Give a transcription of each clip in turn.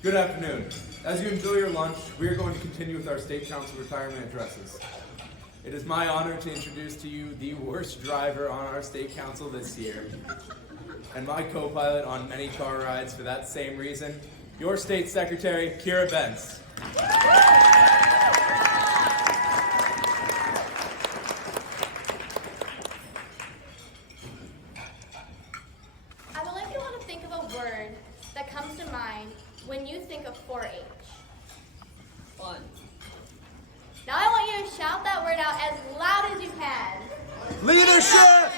Good afternoon. As you enjoy your lunch, we are going to continue with our State Council retirement addresses. It is my honor to introduce to you the worst driver on our State Council this year, and my co-pilot on many car rides for that same reason, your State Secretary, Kera Bentz. I would like you all to think of a word that comes to mind when you think of 4-H. Fun. Now I want you to shout that word out as loud as you can. Leadership!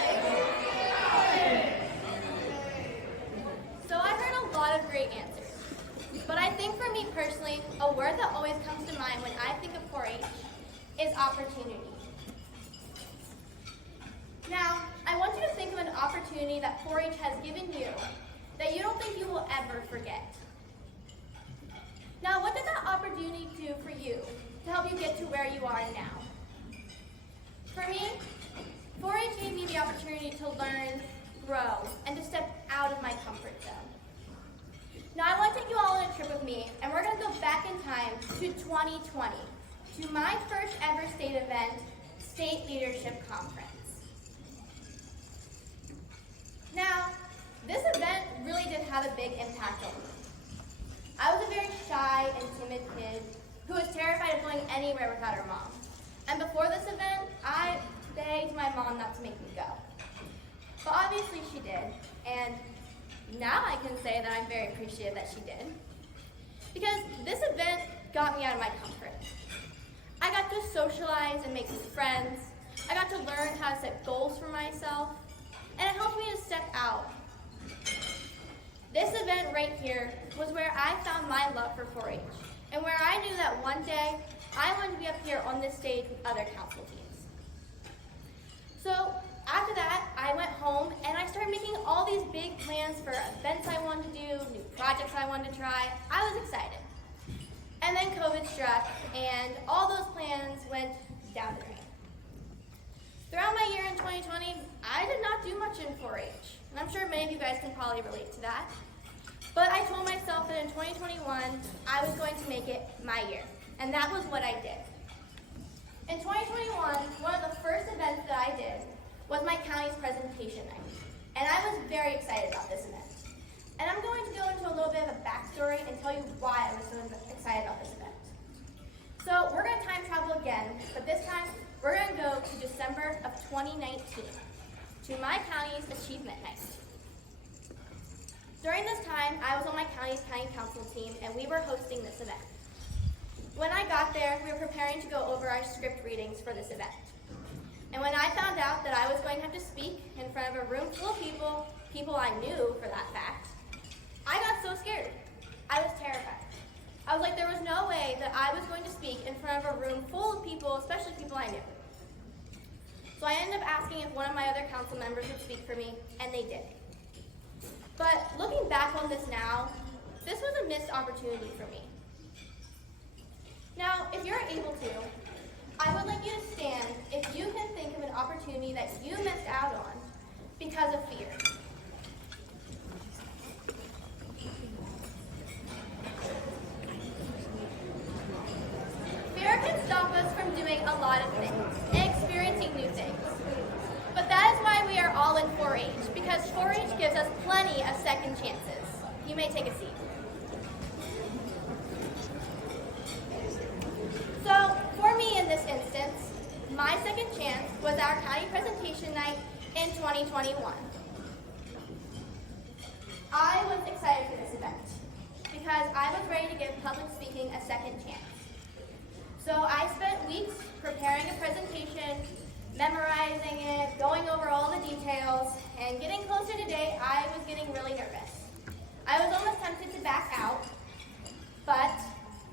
So I heard a lot of great answers. But I think for me personally, a word that always comes to mind when I think of 4-H is opportunity. Now, I want you to think of an opportunity that 4-H has given you that you don't think you will ever forget. Now, what did that opportunity do for you to help you get to where you are now? For me, 4-H gave me the opportunity to learn, grow, and to step out of my comfort zone. Now, I want to take you all on a trip with me, and we're going to go back in time to 2020, to my first ever state event, State Leadership Conference. Now, this event really did have a big impact on me. I was a very shy and timid kid who was terrified of going anywhere without her mom. And before this event, I begged my mom not to make me go. But obviously she did, and now I can say that I'm very appreciative that she did. Because this event got me out of my comfort. I got to socialize and make friends. I got to learn how to set goals for myself, and it helped me to step out. This event right here was where I found my love for 4-H, and where I knew that one day I wanted to be up here on this stage with other council teams. So after that, I went home and I started making all these big plans for events I wanted to do, new projects I wanted to try. I was excited. And then COVID struck, and all those plans went down the drain. Throughout my year in 2020, I did not do much in 4-H, and I'm sure many of you guys can probably relate to that. But I told myself that in 2021, I was going to make it my year, and that was what I did. In 2021, one of the first events that I did was my county's presentation night, and I was very excited about this event. And I'm going to go into a little bit of a backstory and tell you why I was so excited about this event. So we're going to time travel again, but this time we're going to go to December of 2019 to my county's achievement night. During this time, I was on my county's county council team, and we were hosting this event. When I got there, we were preparing to go over our script readings for this event. And when I found out that I was going to have to speak in front of a room full of people I knew for that fact, I got so scared. I was terrified. I was like, there was no way that I was going to speak in front of a room full of people, especially people I knew. So I ended up asking if one of my other council members would speak for me, and they did. But looking back on this now, this was a missed opportunity for me. Now, if you're able to, I would like you to stand if you can think of an opportunity that you missed out on because of fear. Fear can stop us from doing a lot of things and experiencing new things. But that is why we are all in 4-H, because 4-H gives us plenty of second chances. You may take a seat. So, for me in this instance, my second chance was our county presentation night in 2021. I was excited for this event because I was ready to give public speaking a second chance. So I spent weeks preparing a presentation, memorizing it, going over all the details, and getting closer to date, I was getting really nervous. I was almost tempted to back out, but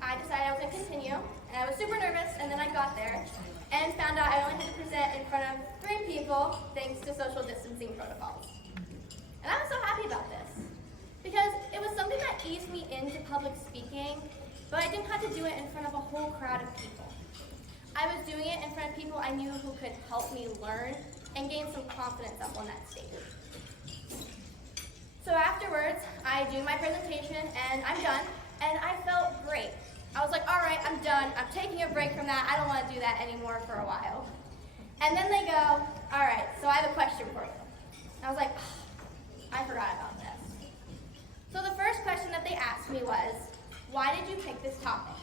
I decided I was going to continue, and I was super nervous, and then I got there and found out I only had to present in front of 3 people thanks to social distancing protocols. And I was so happy about this because it was something that eased me into public speaking, but I didn't have to do it in front of a whole crowd of people. I was doing it in front of people I knew who could help me learn and gain some confidence up on that stage. So afterwards, I do my presentation and I'm done. and I felt great. I was like, all right, I'm done. I'm taking a break from that. I don't want to do that anymore for a while. And then they go, all right, so I have a question for you. And I was like, I forgot about this. So the first question that they asked me was, why did you pick this topic?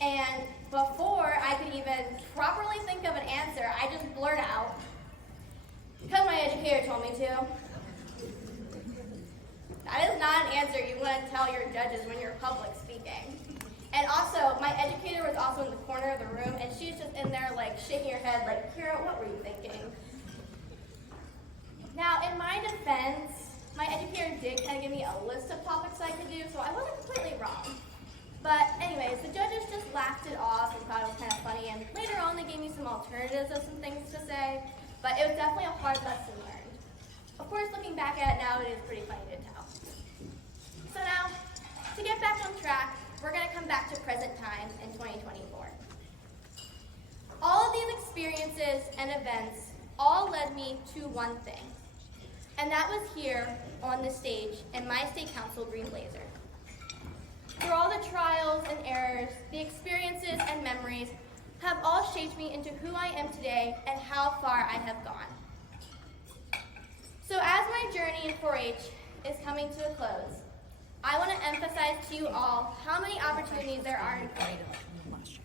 And before I could even properly think of an answer, I just blurt out, because my educator told me to. That is not an answer you want to tell your judges when you're public speaking. And also, my educator was also in the corner of the room, and she's just in there like shaking her head like, Kara, what were you thinking? Now, in my defense, my educator did kind of give me a list of topics I could do, so I wasn't completely wrong. But anyways, the judges just laughed it off and thought it was kind of funny, and later on they gave me some alternatives of some things to say, but it was definitely a hard lesson learned. Of course, looking back at it now, it is pretty funny to tell. So now, to get back on track, we're going to come back to present time in 2024. All of these experiences and events all led me to one thing, and that was here on the stage in my state council green blazer. Through all the trials and errors, the experiences and memories have all shaped me into who I am today and how far I have gone. So as my journey in 4-H is coming to a close, I want to emphasize to you all how many opportunities there are in 4-H.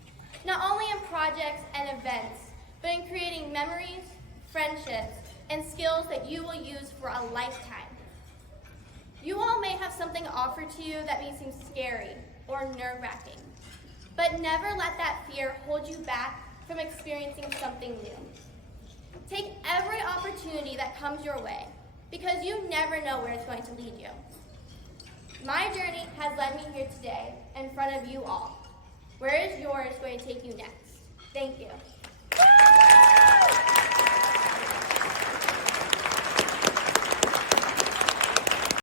Not only in projects and events, but in creating memories, friendships, and skills that you will use for a lifetime. You all may have something offered to you that may seem scary or nerve-wracking, but never let that fear hold you back from experiencing something new. Take every opportunity that comes your way, because you never know where it's going to lead you. My journey has led me here today in front of you all. Where is yours going to take you next? Thank you.